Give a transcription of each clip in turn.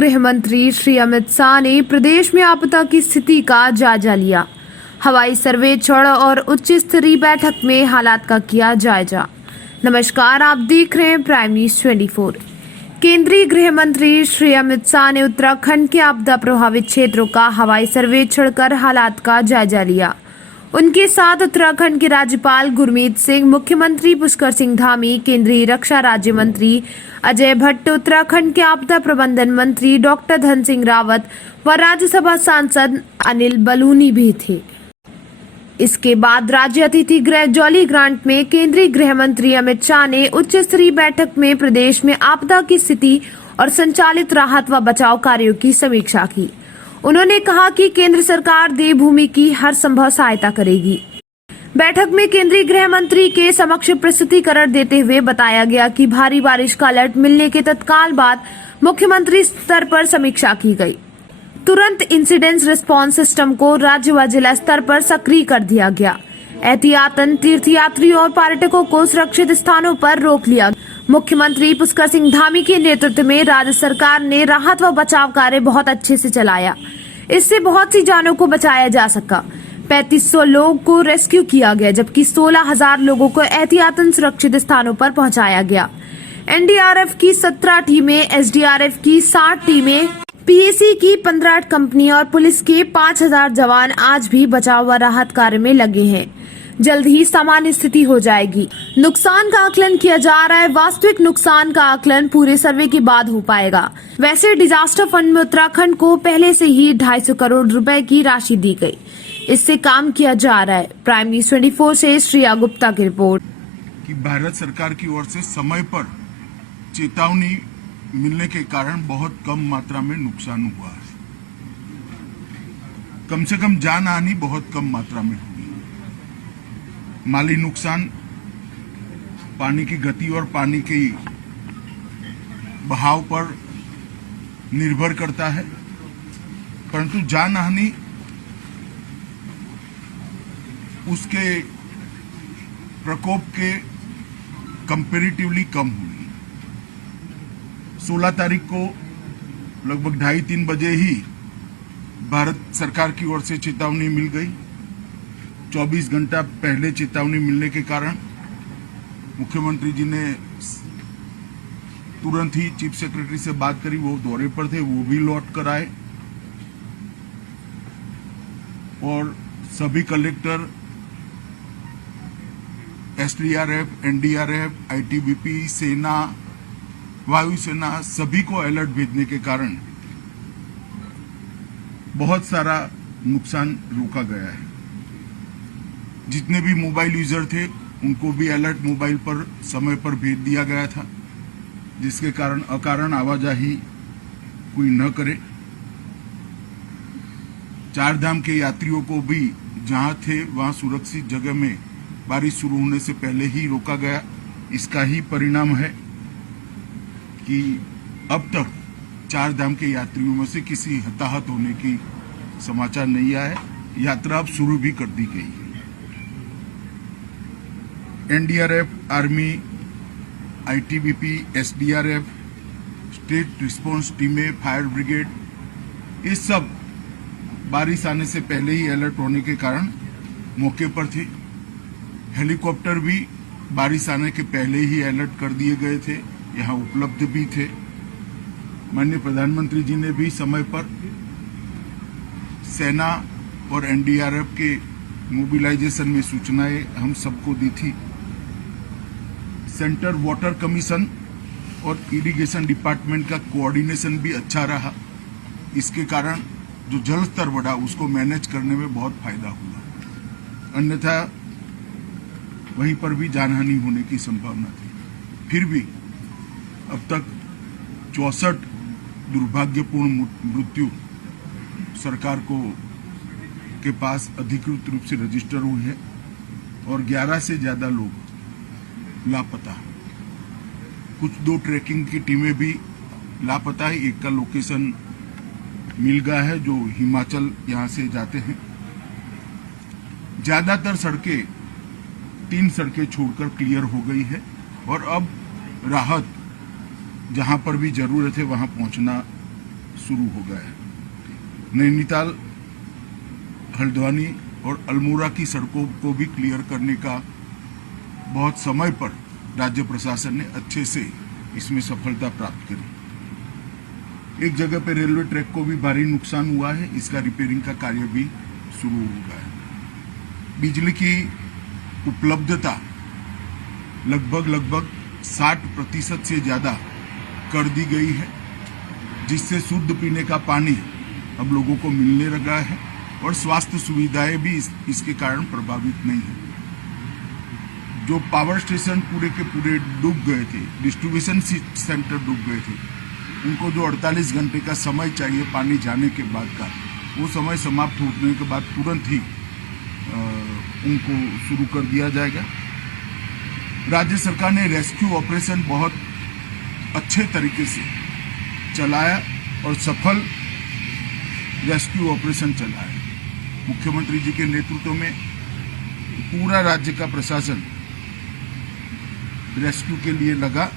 गृह मंत्री श्री अमित शाह ने प्रदेश में आपदा की स्थिति का जायजा लिया। हवाई सर्वेक्षण और उच्च स्तरीय बैठक में हालात का किया जायजा। नमस्कार, आप देख रहे हैं प्राइम न्यूज 24। केंद्रीय गृह मंत्री श्री अमित शाह ने उत्तराखंड के आपदा प्रभावित क्षेत्रों का हवाई सर्वेक्षण कर हालात का जायजा लिया। उनके साथ उत्तराखंड के राज्यपाल गुरमीत सिंह, मुख्यमंत्री पुष्कर सिंह धामी, केंद्रीय रक्षा राज्य मंत्री अजय भट्ट, उत्तराखंड के आपदा प्रबंधन मंत्री डॉक्टर धन सिंह रावत व राज्यसभा सांसद अनिल बलूनी भी थे। इसके बाद राज्य अतिथि गृह जॉली ग्रांट में केंद्रीय गृह मंत्री अमित शाह ने उच्च स्तरीय बैठक में प्रदेश में आपदा की स्थिति और संचालित राहत व बचाव कार्यों की समीक्षा की। उन्होंने कहा कि केंद्र सरकार देवभूमि की हर संभव सहायता करेगी। बैठक में केंद्रीय गृह मंत्री के समक्ष प्रस्तुतिकरण देते हुए बताया गया कि भारी बारिश का अलर्ट मिलने के तत्काल बाद मुख्यमंत्री स्तर पर समीक्षा की गई। तुरंत इंसिडेंट रिस्पांस सिस्टम को राज्य व जिला स्तर पर सक्रिय कर दिया गया। एहतियातन तीर्थयात्रियों और पर्यटकों को सुरक्षित स्थानों पर रोक लिया। मुख्यमंत्री पुष्कर सिंह धामी के नेतृत्व में राज्य सरकार ने राहत व बचाव कार्य बहुत अच्छे से चलाया। इससे बहुत सी जानों को बचाया जा सका। 3500 लोगों को रेस्क्यू किया गया, जबकि 16,000 लोगों को एहतियातन सुरक्षित स्थानों पर पहुंचाया गया। एनडीआरएफ की 17 टीमें, एसडीआरएफ की 60 टीमें, पीएसी की 15 कंपनी और पुलिस के 5,000 जवान आज भी बचाव व राहत कार्य में लगे हैं। जल्द ही सामान्य स्थिति हो जाएगी। नुकसान का आकलन किया जा रहा है। वास्तविक नुकसान का आकलन पूरे सर्वे के बाद हो पाएगा। वैसे डिजास्टर फंड में उत्तराखंड को पहले से ही 250 करोड़ रुपए की राशि दी गई। इससे काम किया जा रहा है। प्राइम न्यूज 24 से श्रेया गुप्ता की रिपोर्ट। कि भारत सरकार की ओर से समय पर चेतावनी मिलने के कारण बहुत कम मात्रा में नुकसान हुआ है। कम से कम जान हानि बहुत कम मात्रा में हुई। माली नुकसान पानी की गति और पानी के बहाव पर निर्भर करता है, परंतु जान हानि उसके प्रकोप के कंपैरेटिवली कम हुई। 16 तारीख को लगभग 2:30-3 बजे ही भारत सरकार की ओर से चेतावनी मिल गई। 24 घंटा पहले चेतावनी मिलने के कारण मुख्यमंत्री जी ने तुरंत ही चीफ सेक्रेटरी से बात करी। वो दौरे पर थे, वो भी लौट कर आए और सभी कलेक्टर, एसडीआरएफ, एनडीआरएफ, आईटीबीपी, सेना, वायुसेना सभी को अलर्ट भेजने के कारण बहुत सारा नुकसान रोका गया है। जितने भी मोबाइल यूजर थे उनको भी अलर्ट मोबाइल पर समय पर भेज दिया गया था, जिसके कारण अकारण आवाजाही कोई न करे। 4 धाम के यात्रियों को भी जहां थे वहां सुरक्षित जगह में बारिश शुरू होने से पहले ही रोका गया। इसका ही परिणाम है कि अब तक 4 धाम के यात्रियों में से किसी हताहत होने की समाचार नहीं आया है। यात्रा अब शुरू भी कर दी गई है। NDRF, army, ITBP, SDRF, state response टीमें, फायर ब्रिगेड, ये सब बारिश आने से पहले ही अलर्ट होने के कारण मौके पर थे। हेलीकॉप्टर भी बारिश आने के पहले ही अलर्ट कर दिए गए थे, यहाँ उपलब्ध भी थे। माननीय प्रधानमंत्री जी ने भी समय पर सेना और एनडीआरएफ के मोबिलाइजेशन में सूचनाएं हम सबको दी थी। सेंटर वाटर कमीशन और इरिगेशन डिपार्टमेंट का कोऑर्डिनेशन भी अच्छा रहा। इसके कारण जो जल स्तर बढ़ा उसको मैनेज करने में बहुत फायदा हुआ। अन्यथा वहीं पर भी जानहानि होने की संभावना थी। फिर भी अब तक 64 दुर्भाग्यपूर्ण मृत्यु सरकार के पास अधिकृत रूप से रजिस्टर हुई है और 11 से ज्यादा लोग लापता। कुछ 2 ट्रैकिंग की टीमें भी लापता है। एक का लोकेशन मिल गया है जो हिमाचल यहां से जाते हैं। ज्यादातर सड़कें 3 सड़कें छोड़कर क्लियर हो गई है और अब राहत जहां पर भी जरूरत है वहां पहुंचना शुरू हो गया है। नैनीताल, हल्द्वानी और अल्मोड़ा की सड़कों को भी क्लियर करने का बहुत समय पर राज्य प्रशासन ने अच्छे से इसमें सफलता प्राप्त करी। एक जगह पे रेलवे ट्रैक को भी भारी नुकसान हुआ है, इसका रिपेयरिंग का कार्य भी शुरू हो गया है। बिजली की उपलब्धता लगभग 60% से ज्यादा कर दी गई है, जिससे शुद्ध पीने का पानी अब लोगों को मिलने लगा है और स्वास्थ्य सुविधाएं भी इसके कारण प्रभावित नहीं है। जो पावर स्टेशन पूरे के पूरे डूब गए थे, डिस्ट्रीब्यूशन सेंटर डूब गए थे, उनको जो 48 घंटे का समय चाहिए पानी जाने के बाद का, वो समय समाप्त होने के बाद तुरंत ही उनको शुरू कर दिया जाएगा। राज्य सरकार ने रेस्क्यू ऑपरेशन बहुत अच्छे तरीके से चलाया और सफल रेस्क्यू ऑपरेशन चलाया। मुख्यमंत्री जी के नेतृत्व में पूरा राज्य का प्रशासन रेस्क्यू के लिए लगा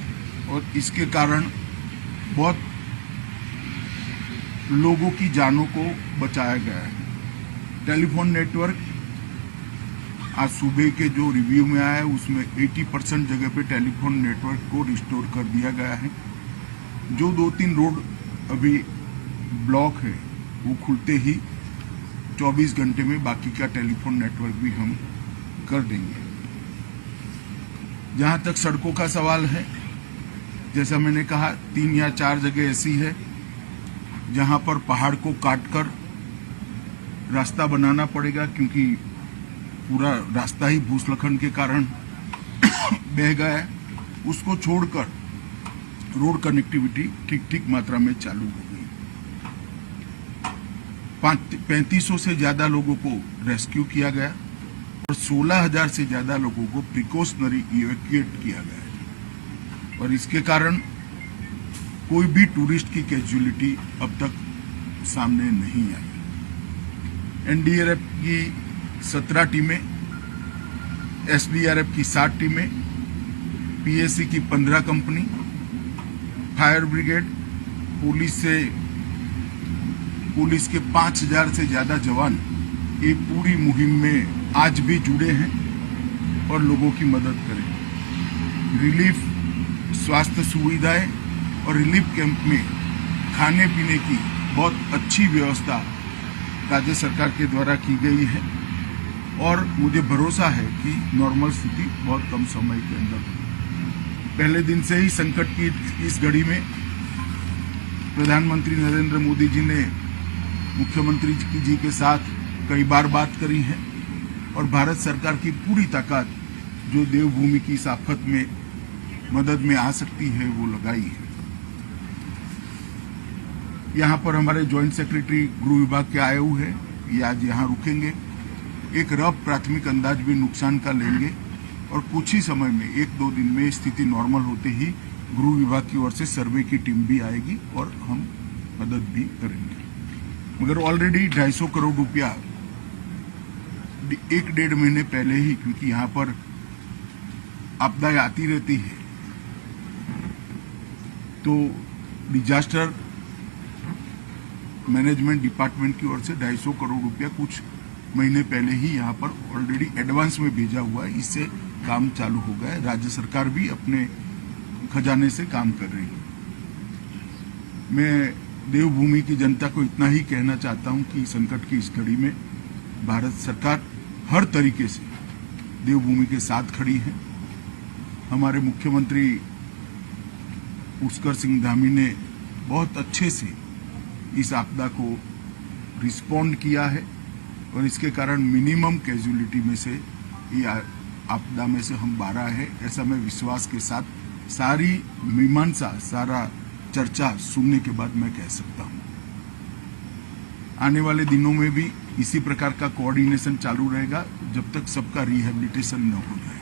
और इसके कारण बहुत लोगों की जानों को बचाया गया है। टेलीफोन नेटवर्क आज सुबह के जो रिव्यू में आया है उसमें 80% जगह पे टेलीफोन नेटवर्क को रिस्टोर कर दिया गया है। जो 2-3 रोड अभी ब्लॉक है वो खुलते ही 24 घंटे में बाकी का टेलीफोन नेटवर्क भी हम कर देंगे। जहां तक सड़कों का सवाल है, जैसा मैंने कहा 3 या 4 जगह ऐसी है जहां पर पहाड़ को काटकर रास्ता बनाना पड़ेगा, क्योंकि पूरा रास्ता ही भूस्खलन के कारण बह गया है। उसको छोड़कर रोड कनेक्टिविटी ठीक मात्रा में चालू हो गई। 3500 से ज्यादा लोगों को रेस्क्यू किया गया और 16,000 से ज्यादा लोगों को प्रिकॉशनरी इवैक्यूएट किया गया है और इसके कारण कोई भी टूरिस्ट की कैजुअलिटी अब तक सामने नहीं आई। एनडीआरएफ की 17 टीमें, एसडीआरएफ की 7 टीमें, पीएससी की 15 कंपनी, फायर ब्रिगेड, पुलिस के 5,000 से ज्यादा जवान एक पूरी मुहिम में आज भी जुड़े हैं और लोगों की मदद करें। रिलीफ, स्वास्थ्य सुविधाएं और रिलीफ कैंप में खाने पीने की बहुत अच्छी व्यवस्था राज्य सरकार के द्वारा की गई है और मुझे भरोसा है कि नॉर्मल स्थिति बहुत कम समय के अंदर होगी। पहले दिन से ही संकट की इस घड़ी में प्रधानमंत्री नरेंद्र मोदी जी ने मुख्यमंत्री जी के साथ कई बार बात करी है और भारत सरकार की पूरी ताकत जो देवभूमि की इस आफत में मदद में आ सकती है वो लगाई है। यहाँ पर हमारे ज्वाइंट सेक्रेटरी गृह विभाग के आए हुए हैं, ये आज यहाँ रुकेंगे, एक रफ प्राथमिक अंदाज भी नुकसान का लेंगे और कुछ ही समय में 1-2 दिन में स्थिति नॉर्मल होते ही गृह विभाग की ओर से सर्वे की टीम भी आएगी और हम मदद भी करेंगे। मगर ऑलरेडी 250 करोड़ रुपया 1-1.5 महीने पहले ही, क्योंकि यहाँ पर आपदाएं आती रहती है तो डिजास्टर मैनेजमेंट डिपार्टमेंट की ओर से 250 करोड़ रुपया कुछ महीने पहले ही यहाँ पर ऑलरेडी एडवांस में भेजा हुआ है। इससे काम चालू हो गया है। राज्य सरकार भी अपने खजाने से काम कर रही है। मैं देवभूमि की जनता को इतना ही कहना चाहता हूं कि संकट की इस घड़ी में भारत सरकार हर तरीके से देवभूमि के साथ खड़ी है। हमारे मुख्यमंत्री पुष्कर सिंह धामी ने बहुत अच्छे से इस आपदा को रिस्पॉन्ड किया है और इसके कारण मिनिमम कैजुअलिटी में से ये आपदा में से हम 12 है, ऐसा मैं विश्वास के साथ सारी मीमांसा, सारा चर्चा सुनने के बाद मैं कह सकता हूं। आने वाले दिनों में भी इसी प्रकार का कोऑर्डिनेशन चालू रहेगा जब तक सबका रिहेबिलिटेशन न हो जाए।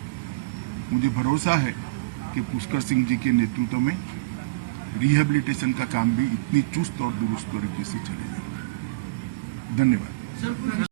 मुझे भरोसा है कि पुष्कर सिंह जी के नेतृत्व में रिहेबिलिटेशन का काम भी इतनी चुस्त और दुरुस्त तरीके से चलेगा। धन्यवाद।